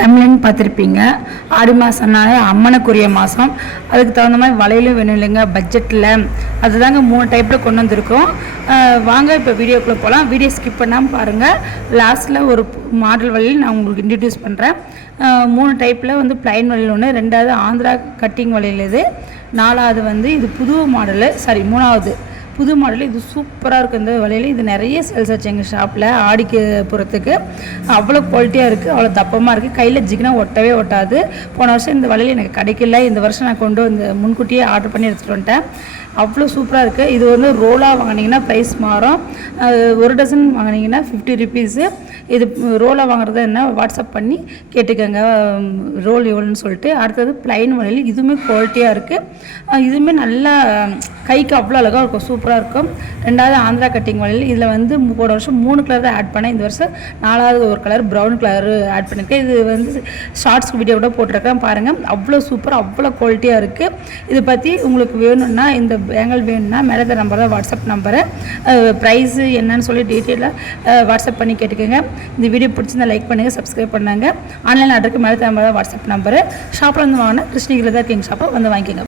தமிழ்னு பார்த்துருப்பீங்க. ஆடி மாதம்னாலே அம்மனுக்குரிய மாதம். அதுக்கு தகுந்த மாதிரி வளையலும் வேணும் இல்லைங்க பட்ஜெட்டில். அதுதாங்க 3 டைப்பில் கொண்டு வந்திருக்கோம். வாங்க இப்போ வீடியோக்குள்ளே போகலாம். வீடியோ ஸ்கிப் பண்ணாமல் பாருங்கள். லாஸ்ட்டில் ஒரு மாடல் வளையல் நான் உங்களுக்கு இன்ட்ரடியூஸ் பண்ணுறேன். 3 டைப்பில் வந்து ப்ளைன் வளையல் ஒன்று, 2வது ஆந்திரா கட்டிங் வளையல், இது 4வது வந்து இது புது மாடலு, 3வது புது மாடல். இது சூப்பராக இருக்குது இந்த வளையல். இது நிறைய சேல்ஸ் ஆச்சு எங்கள் ஷாப்பில் ஆடிக்கு போகிறதுக்கு. அவ்வளோ குவாலிட்டியாக இருக்குது, அவ்வளோ தப்பமாக இருக்குது, கையில் ஜிக்னா ஒட்டவே ஒட்டாது. போன வருஷம் இந்த வளையல் எனக்கு கிடைக்கல, இந்த வருஷம் நான் கொண்டு வந்து முன்கூட்டியே ஆர்டர் பண்ணி எடுத்துகிட்டு வந்துட்டேன். அவ்வளோ சூப்பராக இருக்குது. இது வந்து ரோலாக வாங்கினீங்கன்னா ப்ரைஸ் மாறும். 1 டசன் வாங்கினீங்கன்னா 50 ருபீஸு. இது ரோலாக வாங்குறது என்ன வாட்ஸ்அப் பண்ணி கேட்டுக்கோங்க ரோல் எவ்வளோன்னு சொல்லிட்டு. அடுத்தது ப்ளைன் வளையல், இதுவுமே குவாலிட்டியாக இருக்குது. இதுவுமே நல்லா கைக்கு அவ்வளோ அழகாக இருக்கும், சூப்பராக இருக்கும். 2வது ஆந்திரா கட்டிங் வளையல். இதில் வந்து போன வருஷம் 3 கலர் தான் ஆட் பண்ணேன். இந்த வருஷம் 4வது ஒரு கலர் ப்ரௌன் கலர் ஆட் பண்ணியிருக்கேன். இது வந்து ஷார்ட்ஸ் வீடியோ கூட போட்டிருக்கேன் பாருங்கள். அவ்வளோ சூப்பராக அவ்வளோ குவாலிட்டியாக இருக்குது. இதை பற்றி உங்களுக்கு வேணும்னா, இந்த பேங்கல் வேணும்னா மேலே தர நம்பர் தான் வாட்ஸ்அப் நம்பரு. ப்ரைஸு என்னன்னு சொல்லி டீட்டெயிலாக வாட்ஸ்அப் பண்ணி கேட்டுக்கோங்க. இந்த வீடியோ பிடிச்சிருந்தா லைக் பண்ணுங்கள், சப்ஸ்கிரைப் பண்ணுங்கள். ஆன்லைன் ஆர்டருக்கு மேலே தர நம்பர் தான் வாட்ஸ்அப் நம்பரு. ஷாப்பில் வந்து வாங்கினா கிருஷ்ணகிரியில் தான் இருக்குது எங்கள் ஷாப்பை, வந்து வாங்கிக்கோங்க.